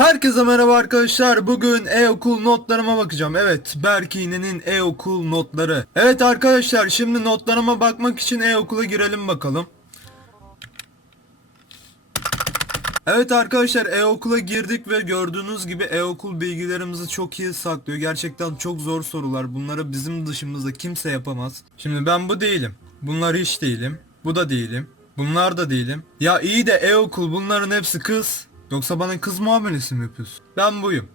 Herkese merhaba arkadaşlar. Bugün e-okul notlarıma bakacağım. Evet, Berkine'nin e-okul notları. Evet arkadaşlar, şimdi notlarıma bakmak için e-okula girelim bakalım. Evet arkadaşlar e-okula girdik ve gördüğünüz gibi e-okul bilgilerimizi çok iyi saklıyor. Gerçekten çok zor sorular. Bunları bizim dışımızda kimse yapamaz. Şimdi ben bu değilim. Bunlar hiç değilim. Bu da değilim. Bunlar da değilim. Ya iyi de e-okul bunların hepsi kız. Yoksa bana kız muamelesi mi yapıyorsun? Ben buyum.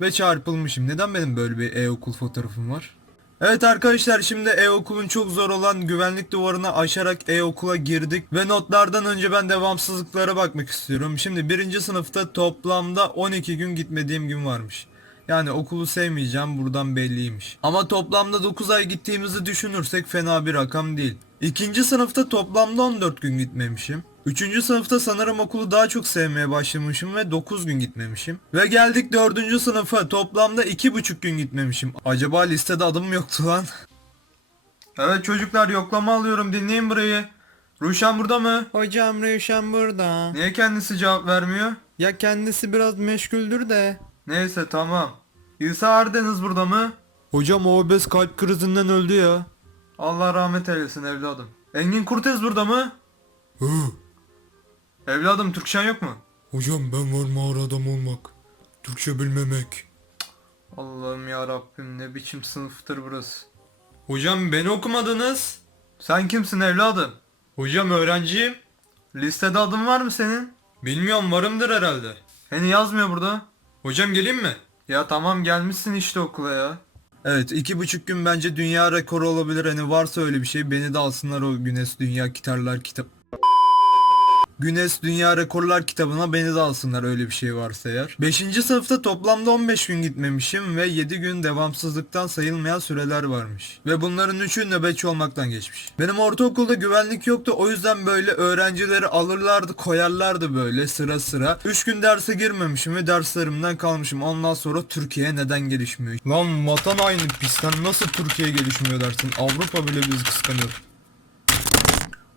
Ve çarpılmışım. Neden benim böyle bir e-okul fotoğrafım var? Evet arkadaşlar şimdi e-okulun çok zor olan güvenlik duvarını aşarak e-okula girdik ve notlardan önce ben devamsızlıklara bakmak istiyorum. Şimdi birinci sınıfta toplamda 12 gün gitmediğim gün varmış. Yani okulu sevmeyeceğim buradan belliymiş. Ama toplamda 9 ay gittiğimizi düşünürsek fena bir rakam değil. İkinci sınıfta toplamda 14 gün gitmemişim. Üçüncü sınıfta sanırım okulu daha çok sevmeye başlamışım ve 9 gün gitmemişim. Ve geldik dördüncü sınıfa toplamda 2,5 gün gitmemişim. Acaba listede adım mı yoktu lan? Evet çocuklar yoklama alıyorum dinleyin burayı. Ruşen burada mı? Hocam Rüşen burada. Niye kendisi cevap vermiyor? Ya kendisi biraz meşguldür de. Neyse tamam. İsa Ardeniz burada mı? Hocam o obez kalp krizinden öldü ya. Allah rahmet eylesin evladım. Engin Kurtez burada mı? Hı, Evladım Türkçen yok mu? hocam ben var mağara adam olmak. Türkçe bilmemek. Allah'ım ya Rabbim ne biçim sınıftır burası. Hocam beni okumadınız. Sen kimsin evladım? Hocam öğrenciyim. Listede adın var mı senin? Bilmiyorum varımdır herhalde. Hani yazmıyor burada. Hocam geleyim mi? Ya tamam gelmişsin işte okula ya. Evet iki buçuk gün bence dünya rekoru olabilir hani varsa öyle bir şey beni de alsınlar o Güneş Dünya Gitarlar kitap. Güneş Dünya Rekorlar kitabına beni de alsınlar öyle bir şey varsa eğer. 5. sınıfta toplamda 15 gün gitmemişim ve 7 gün devamsızlıktan sayılmayan süreler varmış. Ve bunların 3'ü nöbetçi olmaktan geçmiş. Benim ortaokulda güvenlik yoktu o yüzden böyle öğrencileri alırlardı koyarlardı böyle sıra sıra. 3 gün derse girmemişim ve derslerimden kalmışım. Ondan sonra Türkiye neden gelişmiyor? Lan vatan aynı pistten nasıl Türkiye gelişmiyor dersin? Avrupa bile biz kıskanıyor.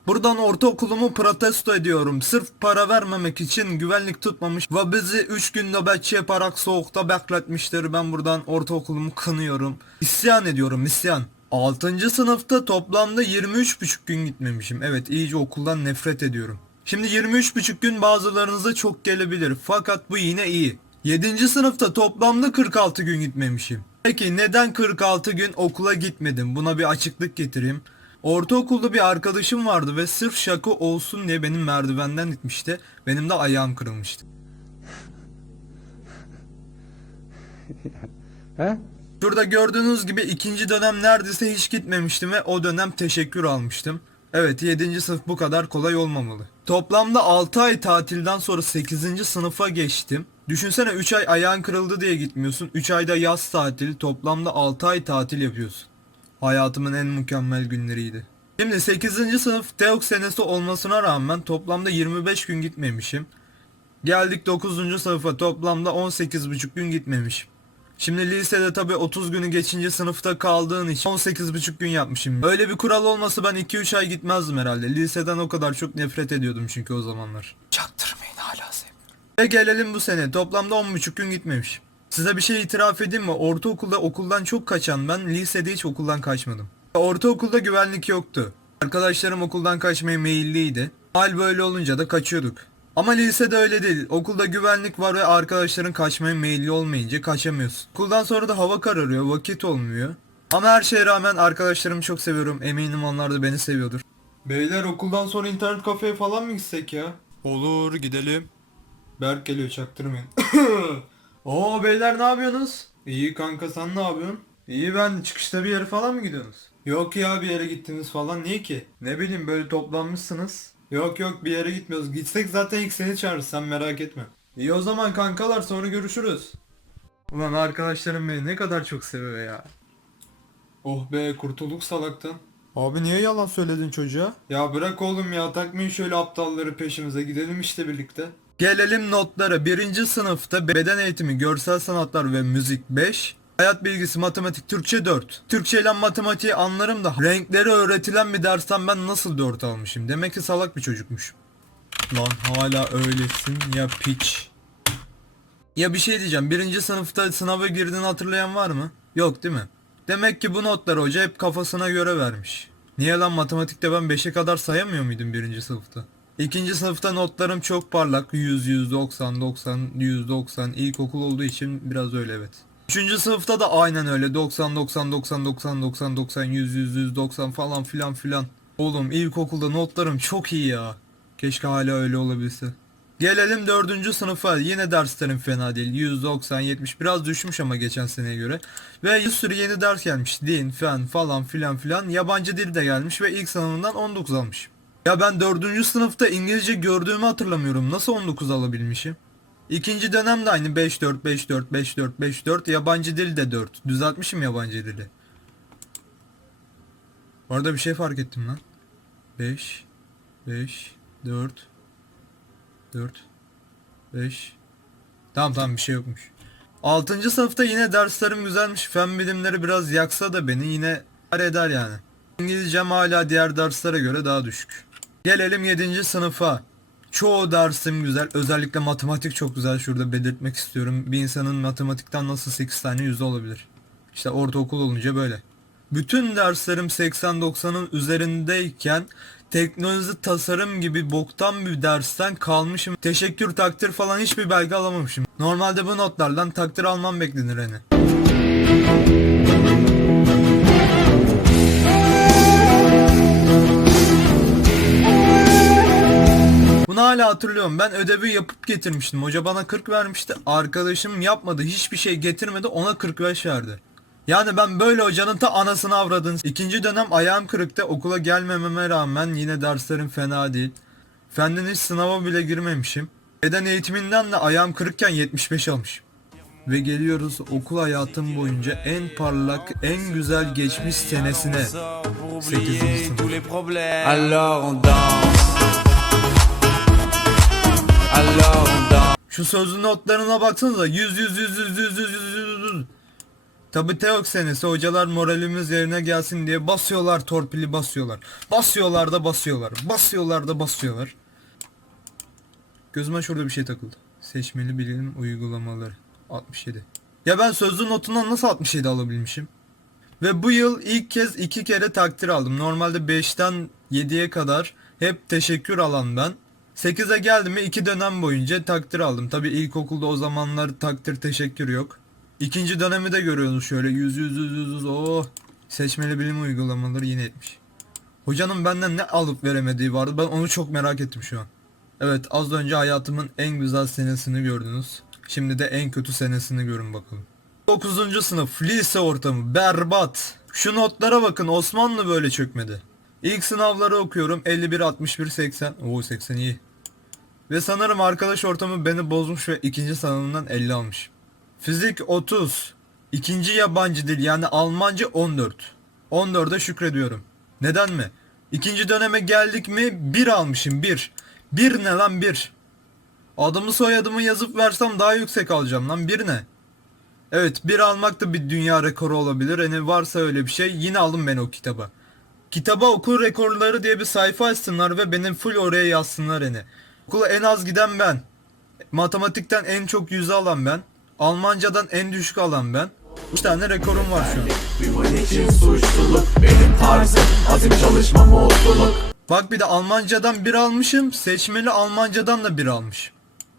Buradan ortaokulumu protesto ediyorum. Sırf para vermemek için güvenlik tutmamış ve bizi 3 gün nöbetçi yaparak soğukta bekletmiştir. Ben buradan ortaokulumu kınıyorum. İsyan ediyorum isyan. 6. sınıfta toplamda 23,5 gün gitmemişim. Evet iyice okuldan nefret ediyorum. Şimdi 23,5 gün bazılarınıza çok gelebilir fakat bu yine iyi. 7. sınıfta toplamda 46 gün gitmemişim. Peki neden 46 gün okula gitmedim? Buna bir açıklık getireyim. Ortaokulda bir arkadaşım vardı ve sırf şaka olsun diye benim merdivenden itmişti. Benim de ayağım kırılmıştı. He? Şurada gördüğünüz gibi ikinci dönem neredeyse hiç gitmemiştim ve o dönem teşekkür almıştım. Evet 7. sınıf bu kadar kolay olmamalı. Toplamda 6 ay tatilden sonra 8. sınıfa geçtim. Düşünsene 3 ay ayağın kırıldı diye gitmiyorsun. 3 ayda yaz tatili toplamda 6 ay tatil yapıyorsun. Hayatımın en mükemmel günleriydi. Şimdi 8. sınıf TEOK senesi olmasına rağmen toplamda 25 gün gitmemişim. Geldik 9. sınıfa toplamda 18,5 gün gitmemişim. Şimdi lisede tabi 30 günü geçince sınıfta kaldığın için 18,5 gün yapmışım. Öyle bir kural olmasa ben 2-3 ay gitmezdim herhalde. Liseden o kadar çok nefret ediyordum çünkü o zamanlar. Çaktırmayın hala sevmiyorum. Ve gelelim bu sene toplamda 10,5 gün gitmemiş. Size bir şey itiraf edeyim mi? Ortaokulda okuldan çok kaçan ben lisede hiç okuldan kaçmadım. Ortaokulda güvenlik yoktu. Arkadaşlarım okuldan kaçmaya meyilliydi. Hal böyle olunca da kaçıyorduk. Ama lisede öyle değil. Okulda güvenlik var ve arkadaşların kaçmaya meyilli olmayınca kaçamıyorsun. Okuldan sonra da hava kararıyor, vakit olmuyor. Ama her şeye rağmen arkadaşlarımı çok seviyorum. Eminim onlar da beni seviyordur. Beyler okuldan sonra internet kafeye falan mı gitsek ya? Olur gidelim. Berk geliyor çaktırmayın. Oo beyler ne yapıyorsunuz? İyi kanka sen ne yapıyorsun? İyi ben çıkışta bir yere falan mı gidiyorsunuz? Yok ya bir yere gittiniz falan niye ki? Ne bileyim böyle toplanmışsınız. Yok yok bir yere gitmiyoruz. Gitsek zaten ilk seni çağırırız sen merak etme. İyi o zaman kankalar sonra görüşürüz. Ulan arkadaşlarım beni ne kadar çok seviyor ya. Oh be kurtulduk salaktan. Abi niye yalan söyledin çocuğa? Ya bırak oğlum ya takmayın şöyle aptalları peşimize gidelim işte birlikte. Gelelim notlara. Birinci sınıfta beden eğitimi, görsel sanatlar ve müzik 5. Hayat bilgisi, matematik, Türkçe 4. Türkçe ile matematiği anlarım da renkleri öğretilen bir dersten ben nasıl 4 almışım? Demek ki salak bir çocukmuşum. Lan hala öylesin ya piç. Ya bir şey diyeceğim. Birinci sınıfta sınava girdiğini hatırlayan var mı? Yok değil mi? Demek ki bu notları hoca hep kafasına göre vermiş. Niye lan matematikte ben 5'e kadar sayamıyor muydum birinci sınıfta? İkinci sınıfta notlarım çok parlak. 100, 190, 90, 190. İlkokul olduğu için biraz öyle evet. Üçüncü sınıfta da aynen öyle. 90, 90, 90, 90, 90, 90, 100, 100, 190 falan filan filan. Oğlum ilkokulda notlarım çok iyi ya. Keşke hala öyle olabilse. Gelelim dördüncü sınıfa. Yine derslerim fena değil. 190, 70 biraz düşmüş ama geçen seneye göre. Ve bir sürü yeni ders gelmiş. Din, fen falan filan filan. Yabancı dil de gelmiş ve ilk sınavından 19 almış. Ya ben dördüncü sınıfta İngilizce gördüğümü hatırlamıyorum. Nasıl 19 alabilmişim? İkinci dönem de aynı 5-4, 5-4, 5-4, 5-4. Yabancı dil de 4. Düzeltmişim yabancı dili. Bu arada bir şey fark ettim lan. 5, 5, 4, 4, 5. Tamam tamam bir şey yokmuş. 6. sınıfta yine derslerim güzelmiş. Fen bilimleri biraz yaksa da beni yine eder yani. İngilizcem hala diğer derslere göre daha düşük. Gelelim 7. sınıfa. Çoğu dersim güzel. Özellikle matematik çok güzel. Şurada belirtmek istiyorum. Bir insanın matematikten nasıl 8 tane yüzü olabilir? İşte ortaokul olunca böyle. Bütün derslerim 80-90'ın üzerindeyken teknoloji tasarım gibi boktan bir dersten kalmışım. Teşekkür takdir falan hiçbir belge alamamışım. Normalde bu notlardan takdir almam beklenir hani. Bunu hala hatırlıyorum. Ben ödevi yapıp getirmiştim. Hoca bana 40 vermişti. Arkadaşım yapmadı. Hiçbir şey getirmedi. Ona 45 verdi. Yani ben böyle hocanın ta anasını avradın. İkinci dönem ayağım kırıkta okula gelmememe rağmen yine derslerim fena değil. Fenden hiç sınava bile girmemişim. Beden eğitiminden de ayağım kırıkken 75 almışım. Ve geliyoruz okul hayatım boyunca en parlak, en güzel geçmiş senesine. 8. sınıf. Şu sözlü notlarına baksanıza 100 100 100 100 100 100 100 100 Tabi Teok senesi hocalar moralimiz yerine gelsin diye basıyorlar torpili basıyorlar. Basıyorlar da basıyorlar. Basıyorlar da basıyorlar. Gözüme şurada bir şey takıldı. Seçmeli bilim uygulamaları. 67. Ya ben sözlü notundan nasıl 67 alabilmişim? Ve bu yıl ilk kez iki kere takdir aldım. Normalde 5'ten 7'ye kadar hep teşekkür alan ben. 8'e geldim mi iki dönem boyunca takdir aldım. Tabi ilkokulda o zamanlar takdir teşekkür yok. İkinci dönemi de görüyorsunuz şöyle 100 100 100 100 100 oh. Seçmeli bilim uygulamaları yine etmiş. Hocanın benden ne alıp veremediği vardı ben onu çok merak ettim şu an. Evet az önce hayatımın en güzel senesini gördünüz. Şimdi de en kötü senesini görün bakalım. 9. sınıf lise ortamı berbat. Şu notlara bakın Osmanlı böyle çökmedi. İlk sınavları okuyorum 51 61 80. Oo 80 iyi. Ve sanırım arkadaş ortamı beni bozmuş ve ikinci sınavından 50 almış. Fizik 30. İkinci yabancı dil yani Almanca 14. 14'e şükrediyorum. Neden mi? İkinci döneme geldik mi 1 almışım 1. 1 ne lan 1? Adımı soyadımı yazıp versem daha yüksek alacağım lan 1 ne? Evet bir almak da bir dünya rekoru olabilir. Hani varsa öyle bir şey yine aldım ben o kitabı. Kitaba okul rekorları diye bir sayfa açsınlar ve benim full oraya yazsınlar hani. Okula en az giden ben. Matematikten en çok yüzü alan ben. Almancadan en düşük alan ben. 3 tane rekorum var şu an. Bak bir de Almancadan bir almışım. Seçmeli Almancadan da bir almışım.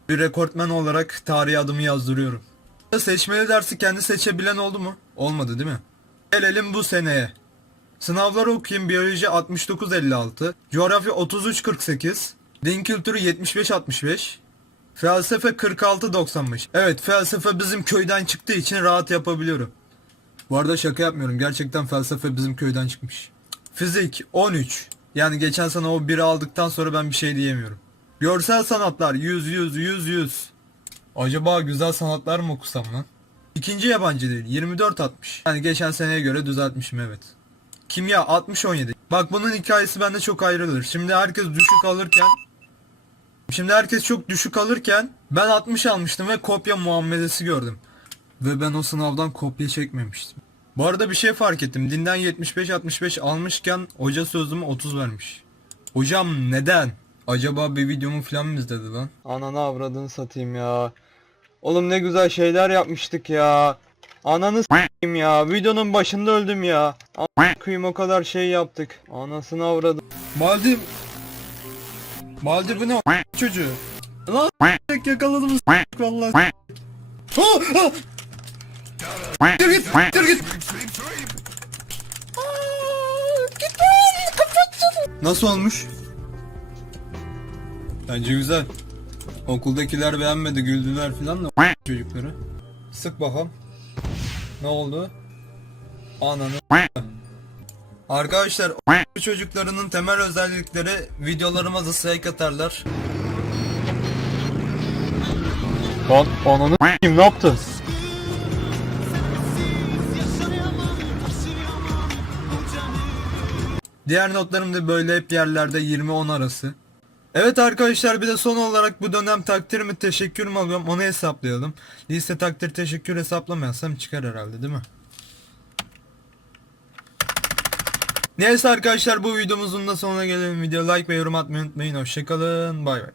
Bir rekortmen olarak tarihe adımı yazdırıyorum. Seçmeli dersi kendi seçebilen oldu mu? Olmadı değil mi? Gelelim bu seneye. Sınavları okuyayım. Biyoloji 69-56. Coğrafya 33-48. Din kültürü 75-65. Felsefe 46-95. Evet felsefe bizim köyden çıktığı için rahat yapabiliyorum. Bu arada şaka yapmıyorum. Gerçekten felsefe bizim köyden çıkmış. Fizik 13. Yani geçen sene o 1'i aldıktan sonra ben bir şey diyemiyorum. Görsel sanatlar 100 100 100 100. Acaba güzel sanatlar mı okusam lan? İkinci yabancı değil 24 60. Yani geçen seneye göre düzeltmişim evet. Kimya 60 17. Bak bunun hikayesi bende çok ayrılır. Şimdi herkes düşük alırken Şimdi herkes çok düşük alırken ben 60 almıştım ve kopya muamelesi gördüm. Ve ben o sınavdan kopya çekmemiştim. Bu arada bir şey fark ettim. Dinden 75-65 almışken hoca sözümü 30 vermiş. Hocam neden? Acaba bir videomu falan mı izledi lan? Ananı avradını satayım ya. Oğlum ne güzel şeyler yapmıştık ya. Ananı s**eyim ya. Videonun başında öldüm ya. Koyayım o kadar şey yaptık. Anasını avradım. Maldiv. Maldiv bu ne çocuğu? Lan yakaladım vallahi. Ah, ah! Dur git, dur git. Nasıl olmuş? Bence güzel. Okuldakiler beğenmedi, güldüler filan da çocukları. Sık bakalım. Ne oldu? Ananı Arkadaşlar o çocuklarının temel özellikleri videolarıma da like atarlar. Ananı s**eyim ne yaptın? Diğer notlarım da böyle hep yerlerde 20-10 arası. Evet arkadaşlar bir de son olarak bu dönem takdir mi teşekkür mü alıyorum onu hesaplayalım. Liste takdir teşekkür hesaplamayasam çıkar herhalde değil mi? Neyse arkadaşlar bu videomuzun da sonuna gelelim. Video like ve yorum atmayı unutmayın. Hoşçakalın. Bay bay.